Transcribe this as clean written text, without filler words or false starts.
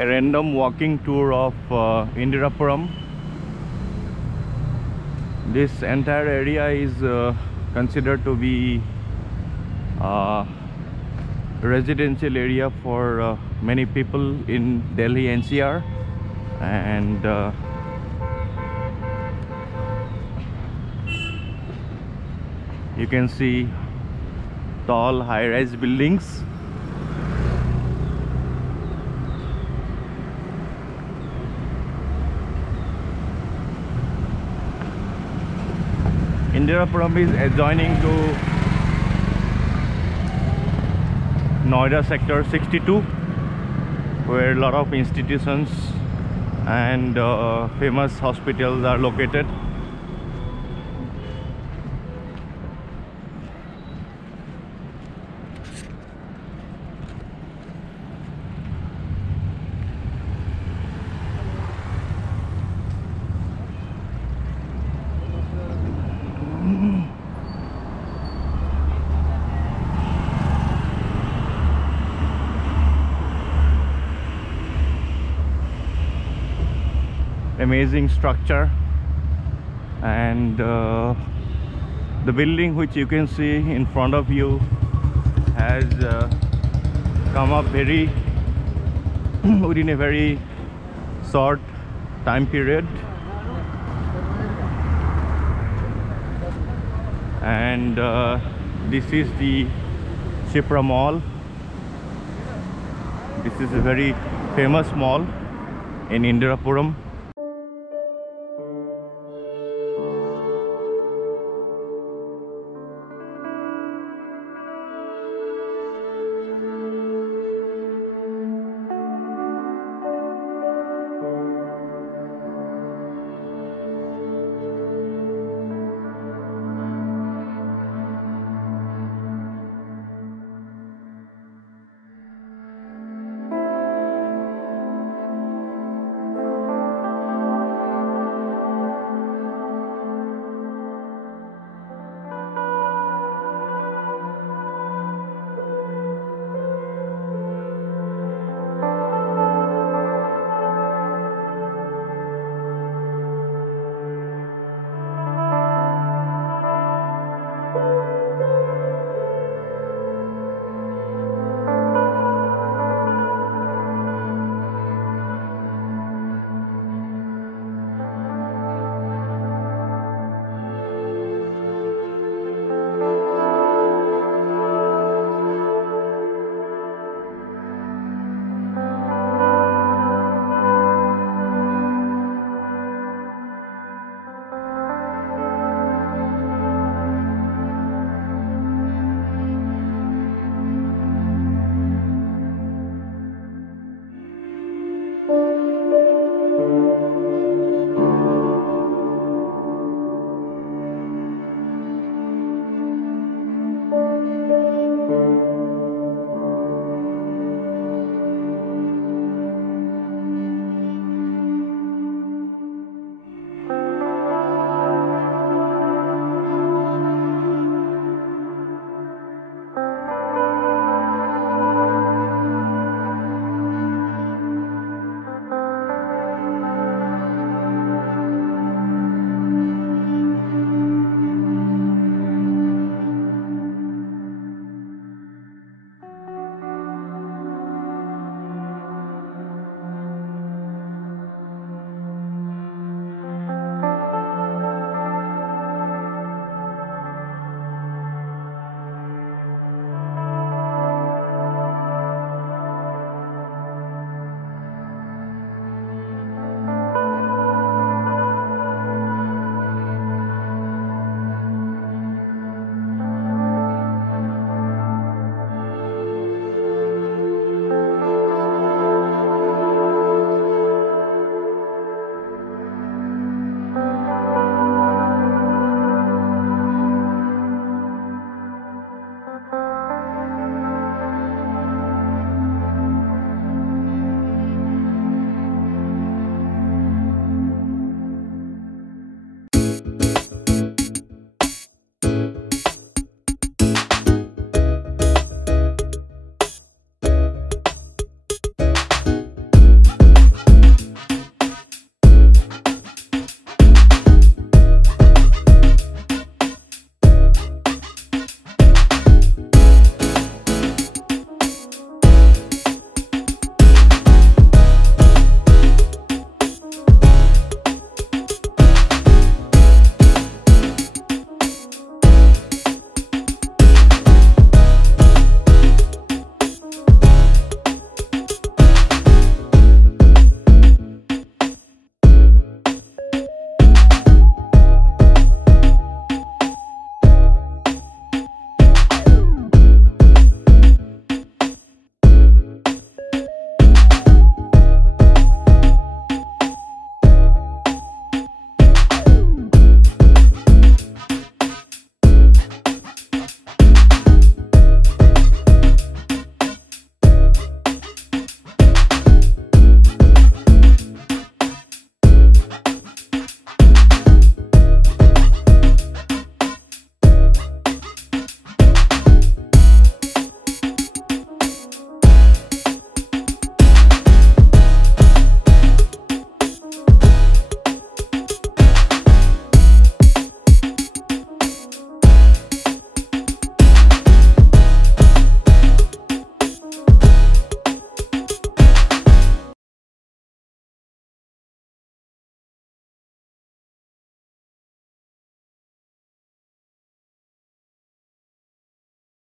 a random walking tour of Indirapuram. This entire area is considered to be residential area for many people in Delhi NCR, and you can see tall high-rise buildings. Indirapuram is adjoining to Noida sector 62, where a lot of institutions and famous hospitals are located. Amazing structure, and the building which you can see in front of you has come up very within a very short time period, and this is the Shipra Mall. This is a very famous mall in Indirapuram.